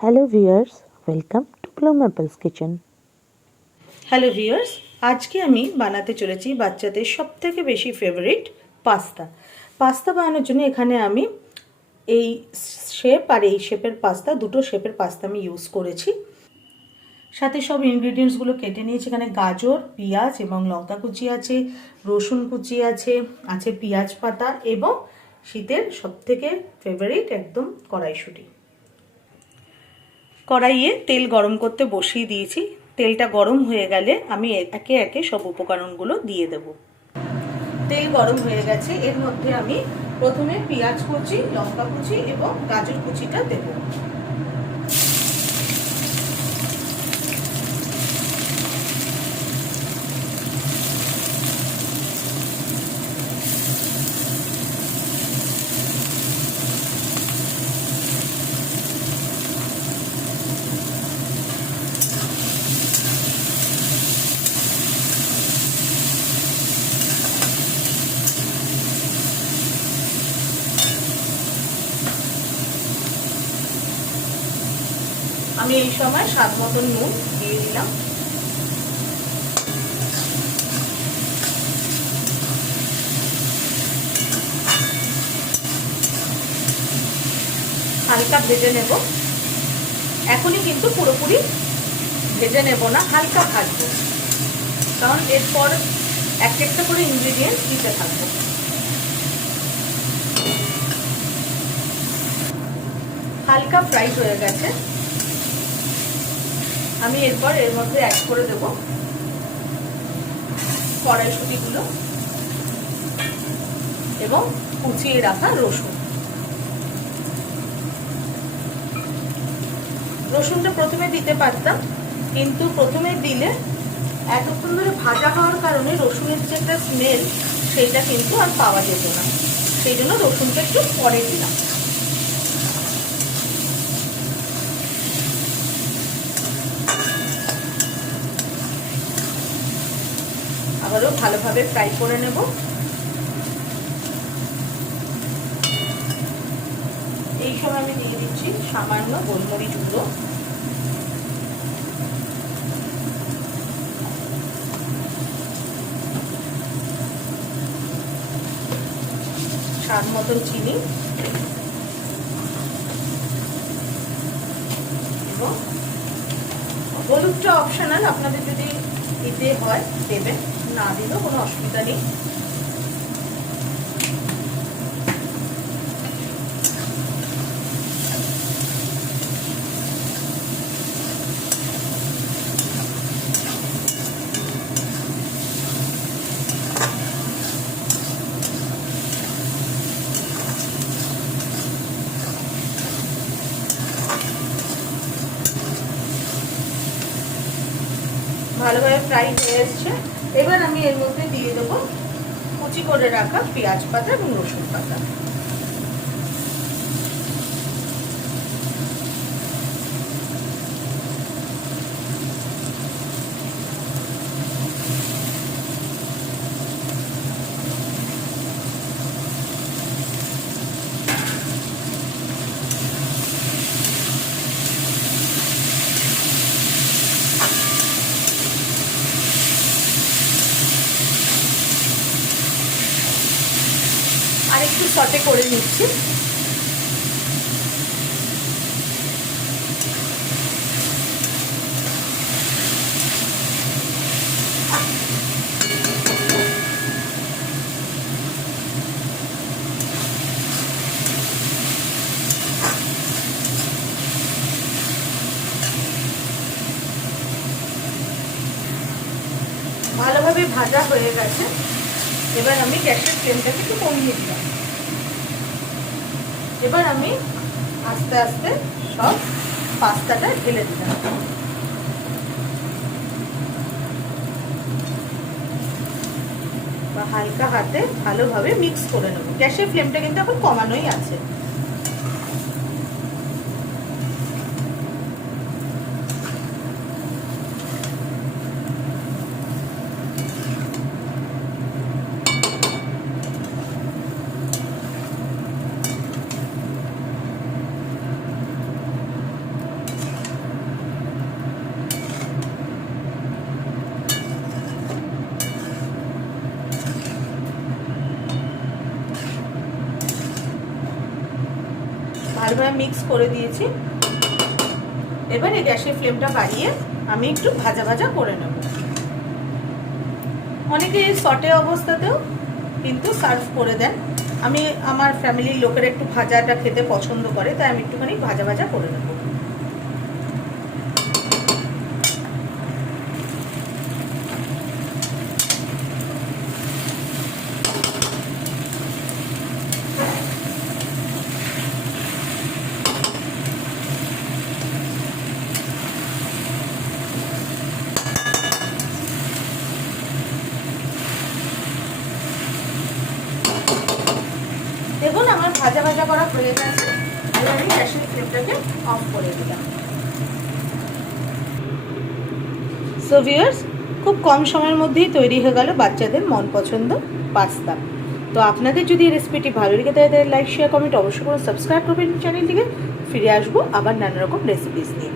Hello viewers welcome to plum apples kitchen hello viewers আজকে আমি বানাতে চলেছি বাচ্চাদের সব থেকে বেশি ফেভারিট পাস্তা পাস্তা বানানোর জন্য এখানে আমি এই শেপ আর এই শেপের পাস্তা দুটো শেপের পাস্তা আমি ইউজ করেছি। সাথে সব ইনগ্রিডিয়েন্টসগুলো কেটে নিয়েছি। এখানে গাজর, পেঁয়াজ এবং লঙ্কা কুচি আছে, রসুন কুচি আছে আছে পেঁয়াজ পাতা এবং শীতের সবথেকে ফেভারিট একদম কড়াইশুঁটি। কড়াইয়ে তেল গরম করতে বসিয়ে দিয়েছি। তেলটা গরম হয়ে গেলে আমি একে একে সব উপকরণগুলো দিয়ে দেব। তেল গরম হয়ে গেছে, এর মধ্যে আমি প্রথমে পেঁয়াজ কুচি, লঙ্কা কুচি এবং গাজর কুচিটা দেব। আমি এই সময় স্বাদ মতন নুন দিয়ে দিলাম। হালকা ভেজে নেব। এখনই কিন্তু পুরোপুরি ভেজে নেব না, হালকা ভাজবো। কারণ এরপর এক একটা করে ইনগ্রিডিয়েন্ট দিতে থাকব। হালকা ফ্রাই হয়ে গেছে। আমি এরপর এর মধ্যে অ্যাড করে দেব কড়াইশুটিগুলো এবং কুচিয়ে রাখা রসুন। রসুনটা প্রথমে দিতে পারতাম, কিন্তু প্রথমে দিলে এতক্ষণ ধরে ভাজা হওয়ার কারণে রসুনের যে একটা স্মেল সেইটা কিন্তু আর পাওয়া যেত না। সেই জন্য রসুনটা একটু পরে দিলাম। আবারও ভালোভাবে ফ্রাই করে নেব। এই সময় আমি দিয়ে দিচ্ছি সামান্য গোলমরিচ গুঁড়ো। স্বাদ মতন চিনি। এবং হলুদটা অপশনাল আপনাদের যদি দিতে হয়, দেবেন। না দিলেও কোনো অসুবিধা নেই। ভালোভাবে ফ্রাই হয়ে এসছে। এবার আমি এর মধ্যে দিয়ে দেবো কুচি করে রাখা পেঁয়াজ পাতা এবং রসুন পাতা আর একটু সটে করে নিচ্ছি। ভালোভাবে ভাজা হয়ে গেছে। এবার আমি গ্যাসের ফ্লেমটাকে একটু কমিয়ে দিলাম। এবার আমি আস্তে আস্তে সব পাস্তাটা ঢেলে দিলাম। বা হালকা হাতে ভালোভাবে মিক্স করে নেব। গ্যাসের ফ্লেমটা কিন্তু এখন কমানোই আছে। ভালোভাবে মিক্স করে দিয়েছি। এবার এই গ্যাসের ফ্লেমটা বাড়িয়ে আমি একটু ভাজা ভাজা করে নেব। অনেকে শর্টে অবস্থাতেও কিন্তু সার্ভ করে দেন। আমি, আমার ফ্যামিলির লোকেরা একটু ভাজাটা খেতে পছন্দ করে, তাই আমি একটুখানি ভাজা ভাজা করে নেব। দেখুন, আমার ভাজা ভাজা করা হয়ে গেছে। এবার আমি গ্যাসের ফ্লেমটাকে অফ করে দিলাম। সো ভিউয়ার্স খুব কম সময়ের মধ্যেই তৈরি হয়ে গেল বাচ্চাদের মন পছন্দ পাস্তা। তো আপনাদের যদি রেসিপিটি ভালো লেগে থাকে, তাহলে লাইক শেয়ার কমেন্ট অবশ্যই করে সাবস্ক্রাইব করবেন চ্যানেলটিকে ফিরে আসব আবার নানা রকম রেসিপিস নিয়ে।